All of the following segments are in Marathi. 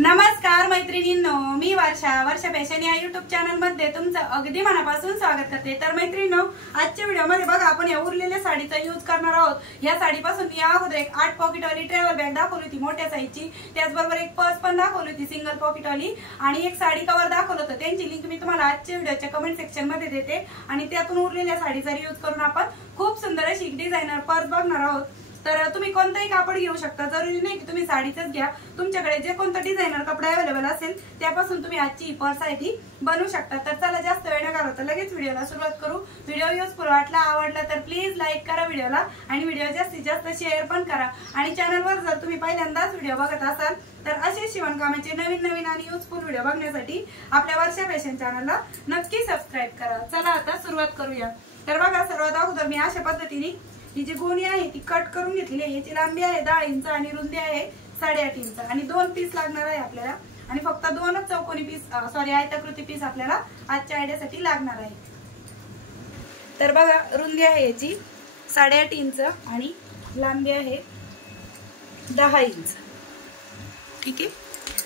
नमस्कार मैत्रिणींनो, मी वर्षा फॅशन या युट्यूब चॅनल मध्ये तुमचं अगदी मनापासून स्वागत करते। तर मैत्रिणींनो, आजच्या व्हिडिओ मध्ये बघा आपण या उरलेल्या साडीचा यूज करणार आहोत। या साडीपासून मी अगोदर एक 8 पॉकेट वाली ट्रॅव्हल बॅग दाखवली होती मोठ्या साईजची, त्याचबरोबर एक पर्स पण दाखवली होती सिंगल पॉकेट वाली आणि एक साडी कव्हर दाखवलं होतं। त्यांची लिंक मी तुम्हाला आजच्या व्हिडिओच्या कमेंट सेक्शन मध्ये देते आणि त्यातून उरलेल्या साडीचा यूज करून आपण खूप सुंदर अशी डिझायनर पर्स बघणार आहोत। तर तुम्ही कोणताही कापड घेऊ शकता, जरुरी नाही की तुम्ही साडीचंच घ्या। तुमच्याकडे जे कोणता डिझायनर कपडा अवेलेबल असेल त्यापासून तुम्ही आजची पर्स आहे ती बनवू शकता। तर चला जास्त वेळ न घालवता लगेच व्हिडिओला सुरुवात करू। व्हिडिओ युजफुल वाटला, आवडला तर प्लीज लाईक करा व्हिडिओला आणि व्हिडिओ जास्तीत जास्त शेअर पण करा। आणि चॅनलवर जर तुम्ही पहिल्यांदाच व्हिडिओ बघत असाल तर असे शिवणकामाचे नवीन आणि युजफुल व्हिडिओ बघण्यासाठी आपल्या वर्षा फॅशन चॅनलला नक्की सबस्क्राइब करा। चला आता सुरुवात करूया। तर बघा, सर्वात अगोदर मी अशा पद्धतीने ही जी गोणी आहे ती कट करून घेतलेली आहे। याची लांबी आहे 10 इंच आणि रुंदी आहे 8.5 इंच आणि 2 पीस लागणार आहे आपल्याला आणि फक्त 2च चौकोनी पीस आयताकृती पीस आपल्याला आजच्या आयडियासाठी लागणार आहे। तर बघा, रुंदी आहे याची 8.5 इंच आणि लांबी आहे 10 इंच। ठीक आहे।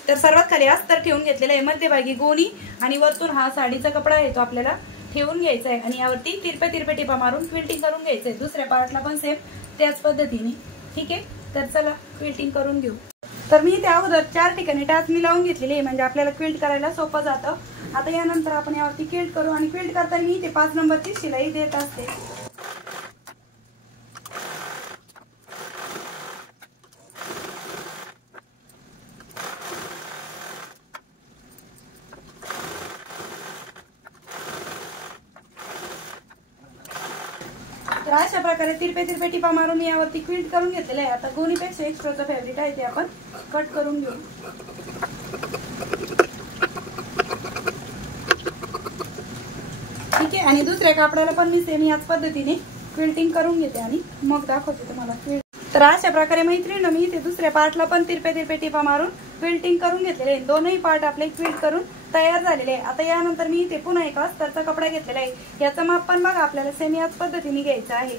तर सर्वात खाली अस्तर ठेवून घेतलेला आहे, मध्यभागी गोणी आणि वरतून हा साडीचा कपडा आहे तो आपल्याला ठेवून घ्यायचा आहे आणि यावरती तिरपे टिपा मारून क्विल्टिंग करून घ्यायचंय। दुसऱ्या पार्टला पण सेम त्याच पद्धतीने। ठीक आहे। तर चला क्विल्टिंग करून घेऊ। तर मी त्या अगोदर 4 ठिकाणी टाचणी लावून घेतलेली आहे, म्हणजे आपल्याला क्विल्ट करायला सोपं जातं। आता यानंतर आपण यावरती क्विल्ट करू आणि क्विल्ट करताना मी इथे 5 नंबरची शिलाई देत असते। तर अशा प्रकारे तिरपे टिपा मारून यावरती क्विल्ट करून घेतलेलं आहे। आता गोणीपेक्षा एक्स्ट्राचं फॅब्रिक आहे ते आपण कट करून घेऊ। ठीक आहे। आणि दुसऱ्या कापडाला पण मी सेम याच पद्धतीने क्विल्टिंग करून घेते आणि मग दाखवते तुम्हाला क्विल्ट। तर अशा प्रकारे मैत्रिणींनो, मी इथे दुसऱ्या पार्टला पण तिरपे टिपा मारून क्विल्टिंग करून घेतलेले आहे। दोनही पार्ट आपले क्विल्ट करून तयार झालेले आहे। आता यानंतर मी इथे पुन्हा एक अस्तरचा कपडा घेतलेला आहे। याचं माप पण बघा आपल्याला सेम याच पद्धतीने घ्यायचं आहे,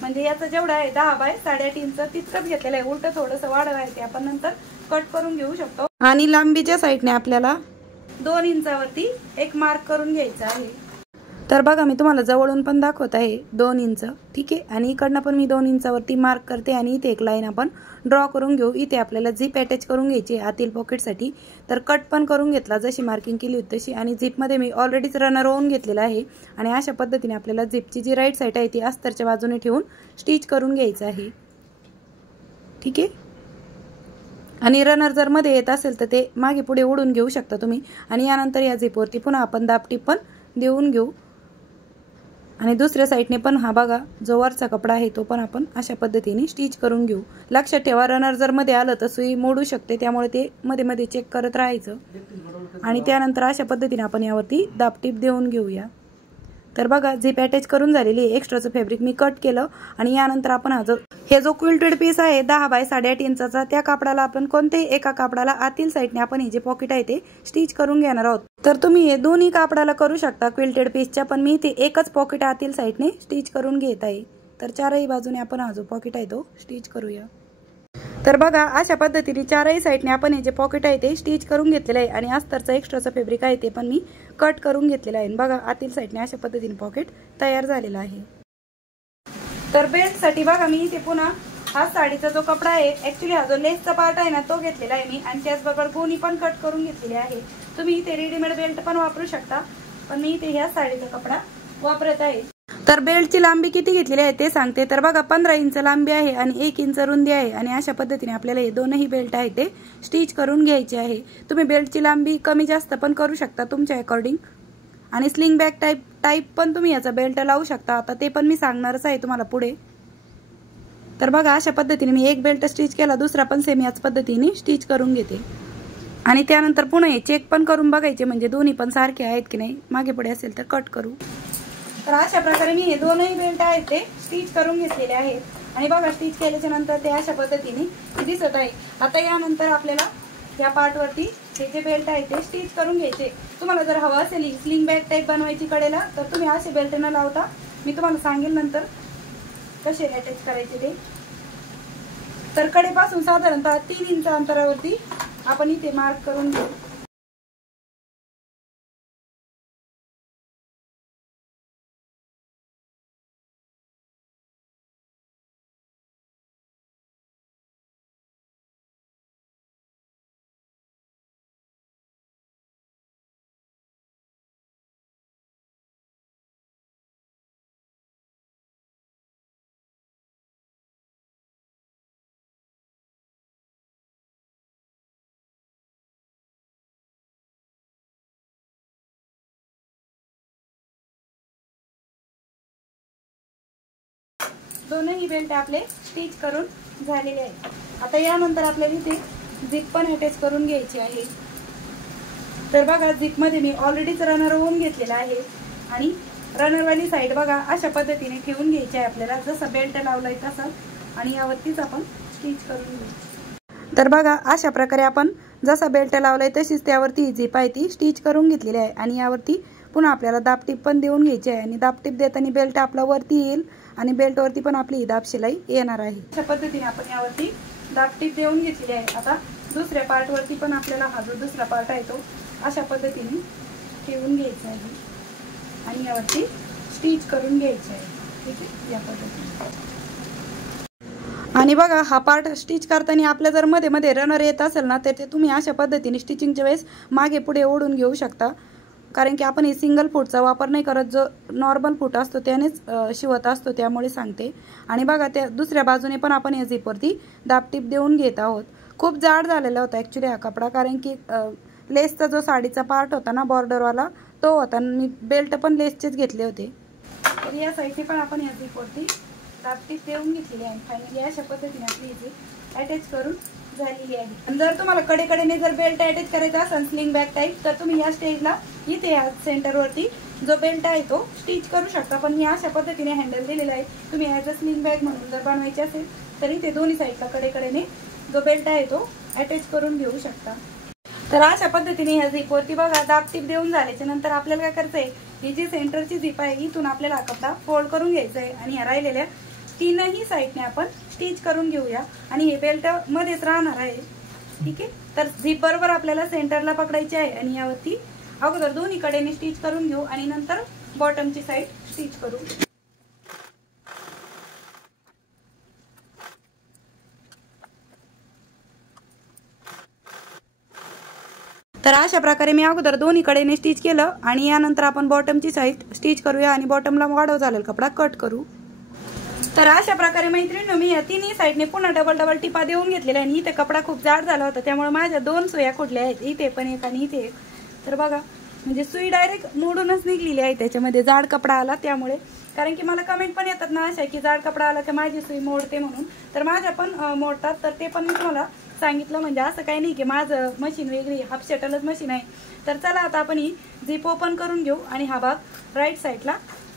म्हणजे याचं जेवढं आहे 10 बाय 8.5 इंच तितकंच घेतलेलं आहे। उलट थोडंसं वाढव आहे ते आपण नंतर कट करून घेऊ शकतो। आणि लांबीच्या साईडने आपल्याला 2 इंचावरती एक मार्क करून घ्यायचा आहे। तर बघा, मी तुम्हाला जवळून पण दाखवत आहे 2 इंच। ठीक आहे। आणि इकडनं पण मी 2 इंचावरती मार्क करते आणि इथे एक लाईन आपण ड्रॉ करून घेऊ। इथे आपल्याला झिप अटॅच करून घ्यायची आतील पॉकेटसाठी। तर कट पण करून घेतला जशी मार्किंग केली होती तशी, आणि झिपमध्ये मी ऑलरेडीच रनर होऊन घेतलेला आहे। आणि अशा पद्धतीने आपल्याला झिपची जी राईट साईड आहे ती अस्तरच्या बाजूने ठेवून स्टिच करून घ्यायचं आहे। ठीक आहे। आणि रनर जर मध्ये येत असेल तर ते मागे पुढे ओढून घेऊ शकता तुम्ही। आणि यानंतर या झिपवरती पुन्हा आपण दाबटीप पण देऊन घेऊ। आणि दुसऱ्या साईडने पण हा बघा जो वरचा कपडा आहे तो पण आपण अशा पद्धतीने स्टिच करून घेऊ। लक्षात ठेवा, रनर जर मध्ये आलं तर सुई मोडू शकते, त्यामुळे ते मध्ये चेक करत राहायचं। आणि त्यानंतर अशा पद्धतीने आपण यावरती दाबटीप देऊन घेऊया। तर बघा, झिप अटॅच करून झालेली आहे। एक्स्ट्राचं फॅब्रिक मी कट केलं आणि यानंतर आपण हे जो क्विल्टेड पीस आहे 10 बाय 8.5 इंचाचा, त्या कापडाला आपण कोणत्याही एका कापडाला आतील साईडने आपण हे जे पॉकेट आहे ते स्टिच करून घेणार आहोत। तर तुम्ही हे दोन्ही कापडाला करू शकता क्विल्टेड पीसच्या, पण मी ते एकच पॉकेट आतील साईडने स्टिच करून घेत आहे। तर चारही बाजूने आपण हा जो पॉकेट आहे तो स्टिच करूया। तर बघा, अशा पद्धतीने चारही साईडने आपण हे जे पॉकेट आहे ते स्टिच करून घेतलेलं आहे आणि अस्तरचं एक्स्ट्राचं फॅब्रिक आहे ते पण मी कट करून घेतलेलं आहे। बघा, आतील साईडने अशा पद्धतीने पॉकेट तयार झालेला आहे। तर बेल्टसाठी बघा, मी इथे पुन्हा हा साडीचा जो कपडा आहे, ऍक्च्युली हा जो लेसचा पार्ट आहे ना तो घेतलेला आहे मी, आणि त्याचबरोबर गोणी पण कट करून घेतलेली आहे। तुम्ही इथे रेडीमेड बेल्ट पण वापरू शकता, पण मी इथे ह्या साडीचा कपडा वापरत आहे। तर बेल्टची लांबी किती घेतलेली आहे ते सांगते। तर बघा, 15 इंच लांबी आहे आणि 1 इंच रुंदी आहे आणि अशा पद्धतीने आपल्याला हे दोनही बेल्ट आहे ते स्टिच करून घ्यायचे आहे। तुम्ही बेल्टची लांबी कमी जास्त पण करू शकता तुमच्या अकॉर्डिंग। आणि स्लिंग बॅग टाईप पण तुम्ही याचा बेल्ट लावू शकता, आता ते पण मी सांगणारच आहे तुम्हाला पुढे। तर बघा, अशा पद्धतीने मी एक बेल्ट स्टिच केला, दुसरा पण सेम याच पद्धतीने स्टिच करून घेते। आणि त्यानंतर पुन्हा हे चेक पण करून बघायचे, म्हणजे दोन्ही पण सारखे आहेत की नाही, मागे पुढे असेल तर कट करू। तर अशा प्रकारे मी हे दोनही बेल्ट आहेत ते स्टिच करून घेतलेले आहेत। आणि बघा, स्टिच केल्याच्या नंतर ते अशा पद्धतीने दिसत आहे। आता यानंतर आपल्याला या पार्ट वरती हे जे बेल्ट आहे ते स्टिच करून घ्यायचे। तुम्हाला जर हवा असेल स्लिंग बॅग टाईप बनवायची कडेला तर तुम्ही असे बेल्ट न लावता, मी तुम्हाला सांगेल नंतर कसे अटॅच करायचे ते। तर कडेपासून साधारणतः 3 इंच अंतरावरती आपण इथे मार्क करून घेऊ। दोनही बेल्ट आपले स्टिच करून झालेले आहेत। आता यानंतर आपल्याला इथे झिप पण अटॅच करून घ्यायची आहे। तर बघा झिप मध्ये मी ऑलरेडीच रनर होऊन घेतलेला आहे आणि रनरवाली साईड बघा अशा पद्धतीने ठेवून घ्यायची आहे आपल्याला, जसं बेल्ट लावलाय तसं, आणि यावरतीच आपण स्टिच करून घेऊ। तर बघा अशा प्रकारे आपण जसा बेल्ट लावलाय तशीच त्यावरती झिप आहे ती स्टिच करून घेतलेली आहे आणि यावरती पुन्हा आपल्याला दाबटीप पण देऊन घ्यायची आहे आणि दाबटीप देताना बेल्ट आपला वरती येईल आणि बेल्ट वरती पण आपली दाब शिलाई येणार आहे। अशा पद्धतीने आपण यावरती दाबटीप देऊन घेतलेली आहे। आता दुसऱ्या पार्ट वरती पण आपल्याला हा जो दुसरा पार्ट आहे तो अशा पद्धतीने ठेवून घ्यायचा आहे आणि यावरती स्टिच करून घ्यायचे आहे। ठीक आहे, या पद्धतीने। आणि बघा हा पार्ट स्टिच करताना आपल्या जर मध्ये मध्ये रनर येत असेल ना तर ते तुम्ही अशा पद्धतीने स्टिचिंगच्या वेळेस मागे पुढे ओढून घेऊ शकता, कारण की आपण हे सिंगल फूटचा वापर नाही करत, जो नॉर्मल फूट असतो त्यानेच शिवत असतो, त्यामुळे सांगते। आणि बघा त्या दुसऱ्या बाजूने पण आपण या झिपवरती दाबटीप देऊन घेत आहोत। खूप जाड झालेला होता ॲक्च्युली हा कपडा, कारण की लेसचा जो साडीचा पार्ट होता ना बॉर्डरवाला तो होता, मी बेल्ट पण लेसचेच घेतले होते। तर या साईडने पण आपण या झिपवरती दाबटीप देऊन घेतलेली आहे। फायनली अशा पद्धतीने आपली झिप अटॅच करून झालेली आहे। जर तुम्हाला कडेकडेने जर बेल्ट अटॅच करायचा असेल स्लिंग बॅग टाईप, तर तुम्ही या स्टेजला इथे या सेंटरवरती जो बेल्ट आहे तो स्टिच करू शकता, पण मी अशा पद्धतीने हँडल दिलेला आहे। तुम्ही ॲज अ स्लिंग बॅग म्हणून जर बनवायची असेल तर इथे दोन्ही साईडला कडेकडेने जो बेल्ट आहे तो अटॅच करून घेऊ शकता। तर अशा पद्धतीने ह्या झिपवरती बघा दाबटीप देऊन झाल्याच्या नंतर आपल्याला काय करायचं आहे, ही जी सेंटरची झिप आहे इथून आपल्याला कपडा फोल्ड करून घ्यायचा आहे आणि ह्या राहिलेल्या तीनही साईडने आपण स्टिच करून घेऊया आणि हे बेल्ट मध्येच राहणार आहे। ठीक आहे, तर झिप बरोबर आपल्याला सेंटरला पकडायची आहे आणि यावरती अगोदर दोन्ही कडेने स्टिच करून घेऊ आणि नंतर बॉटमची साईड स्टिच करू। तर अशा प्रकारे मी अगोदर दोन्ही कडेने स्टिच केलं आणि यानंतर आपण बॉटमची साईड स्टिच करूया आणि बॉटमला वाढव झालेला कपडा कट करू। तर अशा प्रकारे मैत्रिणींनो मी या तिन्ही साईडने पुन्हा डबल टिपा देऊन घेतलेल्या आणि इथे कपडा खूप जाड झाला होता, त्यामुळे माझ्या दोन सुया खोडल्या आहेत, इथे पण एक आणि इथे एक। तर बघा म्हणजे सुई डायरेक्ट मोडूनच निघलेली आहे, त्याच्यामध्ये जाड कपडा आला त्यामुळे, कारण की मला कमेंट पण येतात ना अशा की जाड कपडा आला की माझी सुई मोडते म्हणून, तर माझ्या पण मोडतात। तर ते पण मी तुम्हाला सांगितलं, म्हणजे असं काही नाही की माझं मशीन वेगळी हाफ शटलच मशीन आहे। तर चला आता आपण ही झिप ओपन करून घेऊ आणि हा भाग राईट साईडला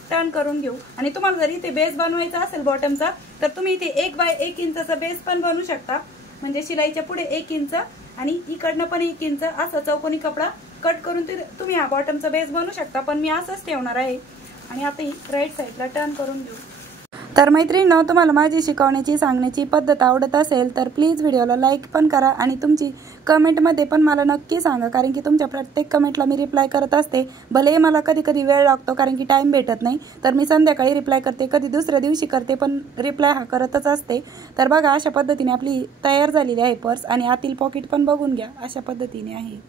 टर्न करून घेऊ। आणि तुम्हाला जर इथे बेस बनवायचा असेल बॉटमचा तर तुम्ही इथे 1 बाय 1 इंचाचा बेस पण बनवू शकता, म्हणजे शिलाईच्या पुढे 1 इंच आणि इकडनं पण 1 इंच असं चौकोनी कपडा कट करून तुम्ही हा बॉटमचा बेस बनवू शकता, पण मी असंच ठेवणार आहे। आणि आता ही राईट साईडला टर्न करून घेऊ। तर मैत्रिणींनो तुम्हाला माझी शिकवण्याची सांगण्याची पद्धत आवडत असेल तर प्लीज व्हिडिओला लाईक पण करा आणि तुमची कमेंटमध्ये पण मला नक्की सांगा, कारण की तुमच्या प्रत्येक कमेंटला मी रिप्लाय करत असते। भले मला कधी कधी वेळ लागतो कारण की टाइम भेटत नाही, तर मी संध्याकाळी रिप्लाय करते, कधी दुसऱ्या दिवशी करते, पण रिप्लाय हा करतच असते। तर बघा अशा पद्धतीने आपली तयार झालेली आहे पर्स आणि आतील पॉकेट पण बघून घ्या अशा पद्धतीने आहे।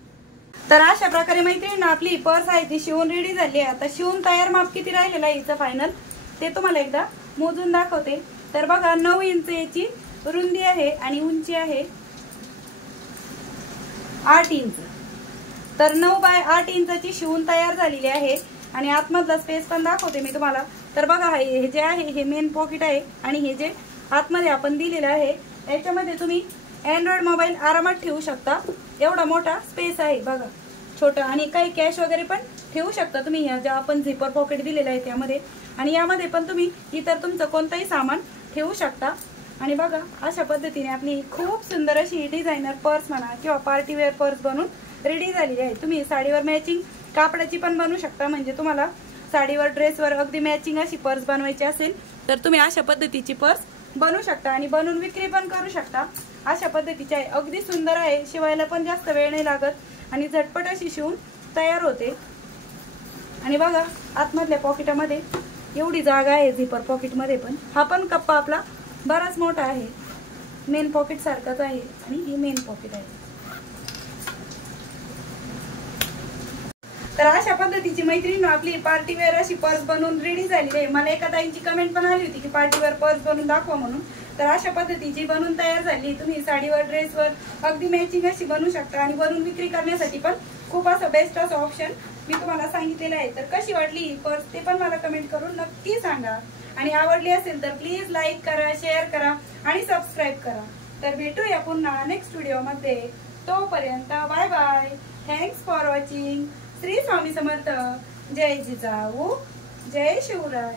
तर अशा प्रकारे मैत्रिणींनो आपली पर्स आहे ती शिवून रेडी झाली आहे। आता शिवून तयार माप किती राहिलेलं आहे हिचं फायनल ते तुम्हाला एकदा मोजून दाखवते। तर बघा 9 इंच याची रुंदी आहे आणि उंची आहे 8 इंच। तर 9 बाय 8 इंचाची शिवून तयार झालेली आहे आणि आतमधला स्पेस पण दाखवते मी तुम्हाला। तर बघा हे जे आहे हे मेन पॉकेट आहे आणि हे जे आतमध्ये आपण दिलेलं आहे याच्यामध्ये तुम्ही अँड्रॉइड मोबाईल आरामात ठेवू शकता, एवढा मोठा स्पेस आहे बघा छोटा, आणि काही कॅश वगैरे पण ठेवू शकता तुम्ही या ज्या आपण झिपर पॉकेट दिलेलं आहे त्यामध्ये, आणि यामध्ये पण तुम्ही इतर तुमचं कोणतंही सामान ठेवू शकता। आणि बघा अशा पद्धतीने आपली खूप सुंदर अशी डिझायनर पर्स म्हणा किंवा पार्टी वेअर पर्स बनून रेडी झालेली आहे। तुम्ही साडीवर मॅचिंग कापडाची पण बनवू शकता, म्हणजे तुम्हाला साडीवर ड्रेसवर अगदी मॅचिंग अशी पर्स बनवायची असेल तर तुम्ही अशा पद्धतीची पर्स बनवू शकता आणि बनवून विक्री पण करू शकता। अशा पद्धतीची आहे, अगदी सुंदर आहे, शिवायला पण जास्त वेळ नाही लागत आणि झटपट अशी शिवून तयार होते। आणि बघा आतमधल्या पॉकेटामध्ये एवढी जागा आहे झिपर पॉकेटमध्ये पण। हा पण कप्पा आपला बराच मोठा आहे, मेन पॉकेट सारखाच आहे आणि ही मेन पॉकेट आहे। तर अशा पद्धतीची मैत्रिणी आपली पार्टीवेअर अशी पर्स बनवून रेडी झालेली आहे। मला एका ताईंची कमेंट पण आली होती की पार्टीवेअर पर्स बनवून दाखवा म्हणून, तर अशा पद्धतीची बनवून तयार झाली। तुम्ही साडीवर ड्रेसवर अगदी मॅचिंग अशी बनवू शकता आणि बनवून विक्री करण्यासाठी पण खूप असं बेस्ट असं ऑप्शन मी तुम्हाला सांगितलेलं आहे। तर कशी वाटली ही पर्स ते पण मला कमेंट करून नक्की सांगा आणि आवडली असेल तर प्लीज लाईक करा, शेअर करा आणि सबस्क्राईब करा। तर भेटूया पुन्हा नेक्स्ट व्हिडिओमध्ये, तोपर्यंत bye bye, thanks for watching. Shri Swami Samarth, जय जिजाऊ, जय शिवराय।